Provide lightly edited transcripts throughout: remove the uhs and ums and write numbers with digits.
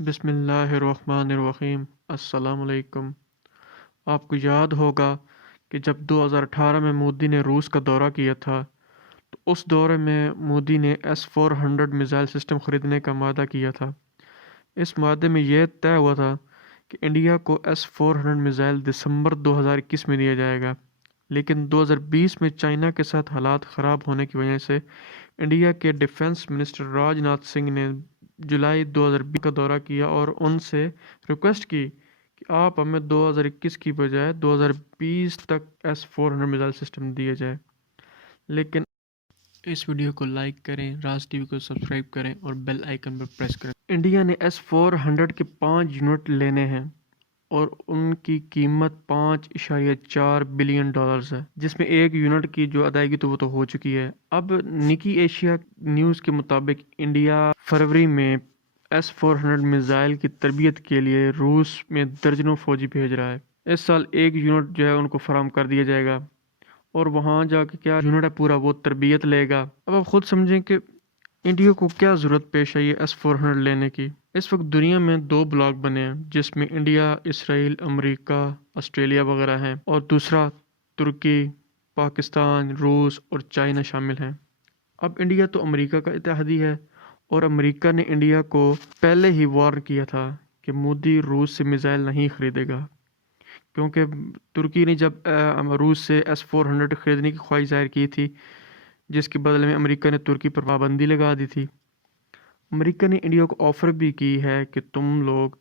بسم اللہ الرحمن الرحیم۔ السلام علیکم۔ آپ کو یاد ہوگا کہ جب 2018 میں مودی نے روس کا دورہ کیا تھا تو اس دورے میں مودی نے S-400 میزائل سسٹم خریدنے کا وعدہ کیا تھا۔ اس معاہدے میں یہ طے ہوا تھا کہ انڈیا کو S-400 میزائل دسمبر 2021 میں دیا جائے گا، لیکن 2020 میں چائنا کے ساتھ حالات خراب ہونے کی وجہ سے انڈیا کے ڈیفنس منسٹر راج ناتھ سنگھ نے جولائی 2020 کا دورہ کیا اور ان سے ریکویسٹ کی کہ آپ ہمیں 2021 کی بجائے 2020 تک S-400 میزائل سسٹم دیے جائے۔ لیکن اس ویڈیو کو لائک کریں، راز ٹی وی کو سبسکرائب کریں اور بیل آئیکن پر پریس کریں۔ انڈیا نے S-400 کے 5 یونٹ لینے ہیں اور ان کی قیمت $5.4 بلین ہے، جس میں ایک یونٹ کی جو ادائیگی تو وہ تو ہو چکی ہے۔ اب نکی ایشیا نیوز کے مطابق انڈیا فروری میں S-400 میزائل کی تربیت کے لیے روس میں درجنوں فوجی بھیج رہا ہے۔ اس سال ایک یونٹ جو ہے ان کو فراہم کر دیا جائے گا اور وہاں جا کے کیا یونٹ ہے پورا وہ تربیت لے گا۔ اب آپ خود سمجھیں کہ انڈیا کو کیا ضرورت پیش آئی ہے S-400 لینے کی۔ اس وقت دنیا میں 2 بلاک بنے ہیں جس میں انڈیا، اسرائیل، امریکہ، آسٹریلیا وغیرہ ہیں، اور دوسرا ترکی، پاکستان، روس اور چائنا شامل ہیں۔ اب انڈیا تو امریکہ کا اتحادی ہے اور امریکہ نے انڈیا کو پہلے ہی وارن کیا تھا کہ مودی روس سے میزائل نہیں خریدے گا، کیونکہ ترکی نے جب روس سے S-400 خریدنے کی خواہش ظاہر کی تھی، جس کے بدلے میں امریکہ نے ترکی پر پابندی لگا دی تھی۔ امریکہ نے انڈیا کو آفر بھی کی ہے کہ تم لوگ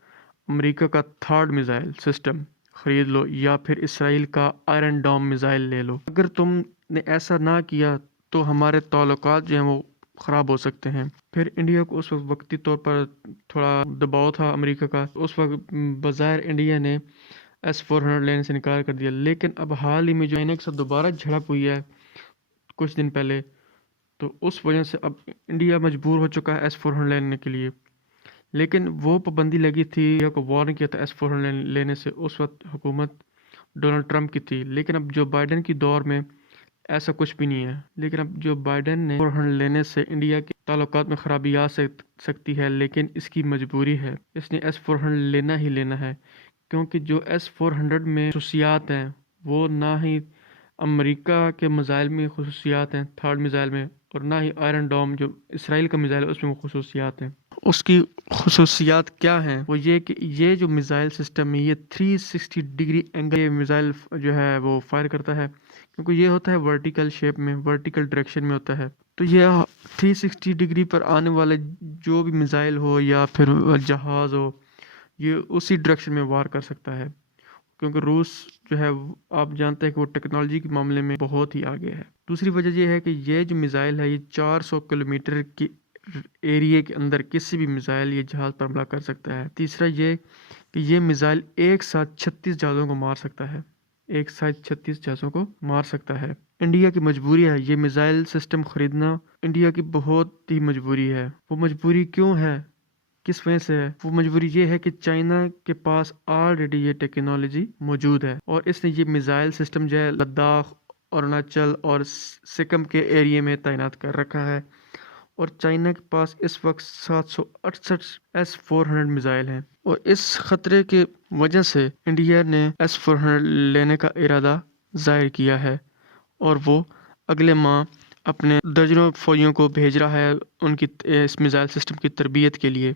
امریکہ کا 3rd میزائل سسٹم خرید لو یا پھر اسرائیل کا آئرن ڈوم میزائل لے لو۔ اگر تم نے ایسا نہ کیا تو ہمارے تعلقات جو ہیں وہ خراب ہو سکتے ہیں۔ پھر انڈیا کو اس وقت وقتی طور پر تھوڑا دباؤ تھا امریکہ کا، اس وقت بظاہر انڈیا نے S-400 لینے سے انکار کر دیا، لیکن اب حال ہی میں جو چائنا کے ساتھ دوبارہ جھڑپ ہوئی ہے کچھ دن پہلے، تو اس وجہ سے اب انڈیا مجبور ہو چکا ہے S-400 لینے کے لیے۔ لیکن وہ پابندی لگی تھی، انڈیا کو وارن کیا تھا S-400 لینے سے، اس وقت حکومت ڈونلڈ ٹرمپ کی تھی، لیکن اب جو بائیڈن کی دور میں ایسا کچھ بھی نہیں ہے۔ لیکن اب جو بائیڈن نے S-400 لینے سے انڈیا کے تعلقات میں خرابی آ سکتی ہے، لیکن اس کی مجبوری ہے، اس نے S-400 لینا ہی لینا ہے، کیونکہ جو S-400 میں خصوصیات ہیں وہ نہ ہی امریکہ کے میزائل میں خصوصیات ہیں 3rd میزائل میں، اور نہ ہی آئرن ڈوم جو اسرائیل کا میزائل ہے اس میں وہ خصوصیات ہیں۔ اس کی خصوصیات کیا ہیں؟ وہ یہ کہ یہ جو میزائل سسٹم ہے یہ 360 ڈگری اینگل میزائل جو ہے وہ فائر کرتا ہے، کیونکہ یہ ہوتا ہے ورٹیکل شیپ میں، ورٹیکل ڈائریکشن میں ہوتا ہے، تو یہ 360 ڈگری پر آنے والے جو بھی میزائل ہو یا پھر جہاز ہو، یہ اسی ڈائریکشن میں وار کر سکتا ہے، کیونکہ روس جو ہے آپ جانتے ہیں کہ وہ ٹیکنالوجی کے معاملے میں بہت ہی آگے ہے۔ دوسری وجہ یہ ہے کہ یہ جو میزائل ہے یہ 400 کلومیٹر کی ایریے کے اندر کسی بھی میزائل یہ جہاز پر حملہ کر سکتا ہے۔ تیسرا یہ کہ یہ میزائل ایک ساتھ 36 جہازوں کو مار سکتا ہے، ایک ساتھ 36 جہازوں کو مار سکتا ہے۔ انڈیا کی مجبوری ہے یہ میزائل سسٹم خریدنا، انڈیا کی بہت ہی مجبوری ہے۔ وہ مجبوری کیوں ہے، کس وجہ سے ہے؟ وہ مجبوری یہ ہے کہ چائنا کے پاس آلریڈی یہ ٹیکنالوجی موجود ہے اور اس نے یہ میزائل سسٹم جو ہے لداخ، اروناچل اور سکم کے ایریے میں تعینات کر رکھا ہے، اور چائنا کے پاس اس وقت 768 S-400 میزائل ہیں، اور اس خطرے کی وجہ سے انڈیا نے S-400 لینے کا ارادہ ظاہر کیا ہے، اور وہ اگلے ماہ اپنے درجنوں فوجیوں کو بھیج رہا ہے ان کی اس میزائل سسٹم کی تربیت کے لیے۔